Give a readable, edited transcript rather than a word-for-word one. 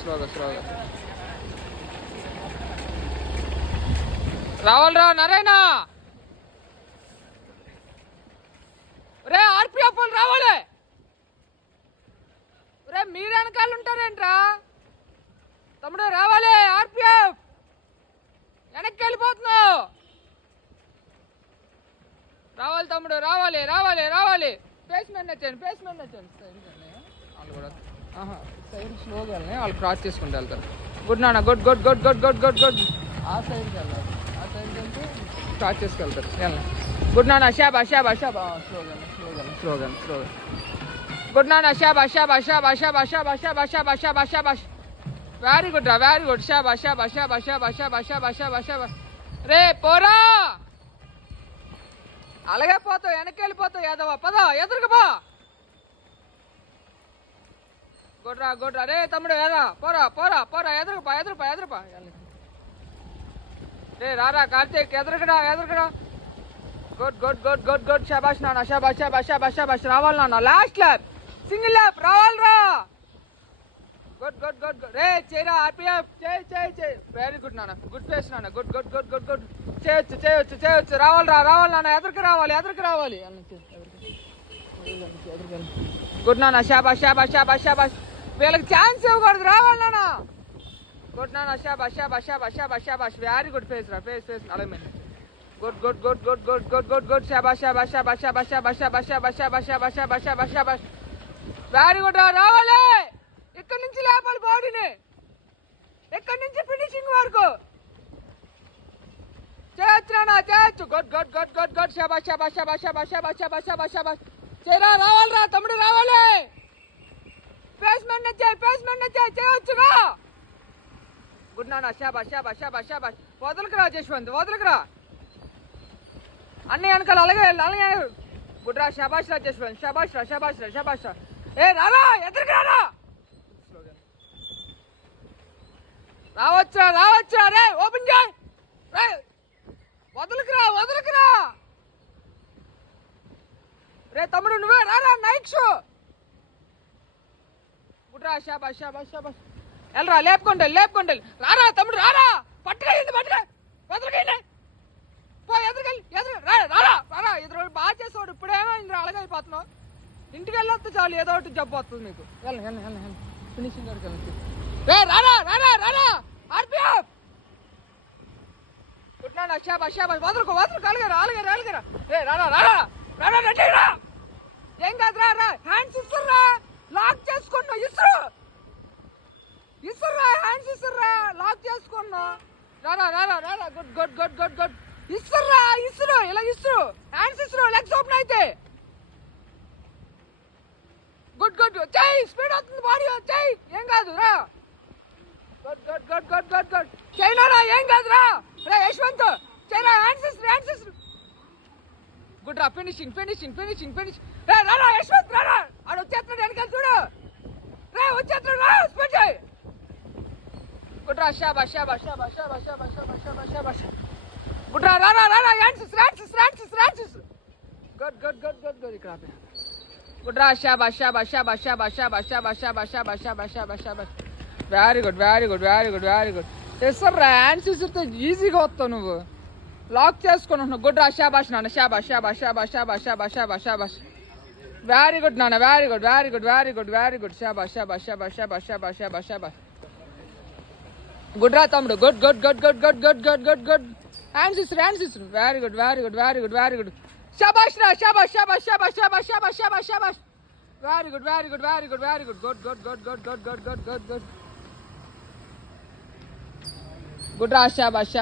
స్లోగా రావాలరా నారాయణ. రే ఆర్పిఎఫ్ వాళ్ళు రావాలి. రే మీరు వెనకాల ఉంటారేంట్రా తమ్ముడు? రావాలి ఆర్పిఎఫ్. వెనక్కి వెళ్ళిపోతున్నావు. రావాలి తమ్ముడు, రావాలి. ఫేస్ మీద నచ్చండి వాళ్ళు కూడా సైడ్ స్లోగా వెళ్ళి వాళ్ళు క్రాస్ చేసుకుంటూ వెళ్తారు. గుడ్ నాన్న, గుడ్. ఆ సైడ్కి వెళ్ళాలి. ఆ సైడ్కి వెళ్తే క్రాస్ చేసుకెళ్తారు. వెళ్ళండి. గుడ్ నాన్న, షాబా. స్లోగా. గుడ్ నాన్న, షాబా. వెరీ గుడ్ రా, వెరీ గుడ్. షాబా. రే పోరా, అలాగే పోతావు, వెనక్కి వెళ్ళిపోతావు. యాదవ పద, ఎదురుగా పో. గుడ్రా. రే తమ్ముడు ఏదా, పోరా. ఎదురుపా. రే రారా కార్తీక్, ఎదురుకడా. గుడ్. షాబాష్ నాన్న, షాబాష్. రావాలి నాన్న, లాస్ట్ ల్యాప్, సింగిల్ ల్యాప్ రావాలిరా. గుడ్. రే చేయరా ఆర్పిఎఫ్, చేయి. వెరీ గుడ్ నాన్న, గుడ్ ఫేస్ నాన్న. గుడ్. చేయొచ్చు. రావాలి నాన్న, ఎదురుకు రావాలి. గుడ్ నాన్న, షాబాష్. వీళ్ళకి ఛాన్స్ ఇవ్వకూడదు, రావాలి నాన్న. గుడ్ నాన్న, షాబాష్. వెరీ గుడ్ ఫేస్ రా, ఫేస్ అలాగే. గుడ్. షాబాష్. వెరీ గుడ్ రా, రావాలి. ఇక్కడి నుంచి లేపాలి బాడీని, ఇక్కడి నుంచి ఫినిషింగ్ వరకు చేయొచ్చు నాన్న, చేయొచ్చు. గుడ్. షాబాష్. చేయరా, రావాలిరా తమ్ముడు, రావాలి. ఫేస్ మెన్ నచ్చాయి చేయొచ్చుగా. గుడ్ నాన్న, షాబాష్. వదలకురా జశ్వంత్, వదలకురా. అన్ని వెనకాల అలాగే. గుడ్ రా, షాబాష్ రా జశ్వంత్, షాబాష్ రా. ఏ రారా, ఎదురుకు రారా. రావచ్చా రే, ఓపెన్ చేయి. రే వదలకురా. రే తమ్ముడు నువ్వే రారా, నైట్ షో. గుడ్రా, షాబాష్. వెళ్ళరా, లేపుకోండి. రారా తమ్ముడు, రారా. పట్టుగా వదలకండి. పో, రారా. ఎదురు బాగా చేసేవాడు, ఇప్పుడేమో ఇంద్ర అలగైపోతున్నావు. ఇంటికి వెళ్ళొస్తే చాలు, ఏదో ఒకటి జబ్బు వస్తుంది నీకు. వెళ్ళండి. ఫినిషింగ్ వరకు వెళ్ళండి. రే రారా ఆర్పిఎఫ్. గుడ్ నాన్న, షాబాష్. వదలకు అలగరా. రే రారా రెడ్డి రా. ఏం కాదురా, హ్యాండ్స్ ఇస్తుర్రా, లాక్ చేసుకున్నా. ఇస్తుర్రా హ్యాండ్స్ ఇస్తుర్రా, లాక్ చేసుకున్నా. రారా. గుడ్. ఇస్తురు ఇలా హ్యాండ్స్ లెగ్స్ ఓపెన్ అయితే. గుడ్. చెయ్యి, స్పీడ్ అవుతుంది బాడీ, చెయ్యి, ఏం కాదు రా. గుడ్. చేయనా, ఏం కాదురా. రే యశ్వంత్, చేయరా, హ్యాండ్స్ ఇస్తురు. గుడ్ రా, ఫినిషింగ్. రే రారా యశ్వంత్, రారా. ఆడు వచ్చేస్తున్నాడు, వెనకాల చూడు. రే వచ్చేస్తున్నాడు, రా, స్పీడ్ చేయి. గుడ్ రా, షాబాష్. గుడ్ రా, రారా. హ్యాండ్స్. గుడ్. ఇక్కడ గుడ్ రా, షాబాష్. Very good. తెస్తారా, హ్యాండ్స్ ఇస్తే ఈజీగా వస్తావు నువ్వు. లాక్ చేసుకుని గుడ్ రా, షాబాష్ నాన్న, షాబాష్. వెరీ గుడ్ నాన్న, వెరీ గుడ్. షాబాష్. గుడ్ రా తమ్ముడు, గుడ్. హ్యాండ్స్ ఇస్తారు. Very good. షాబాష్ రా, షాబాష్. Very good. గుడ్. గుడ్ రా, షాబాష్.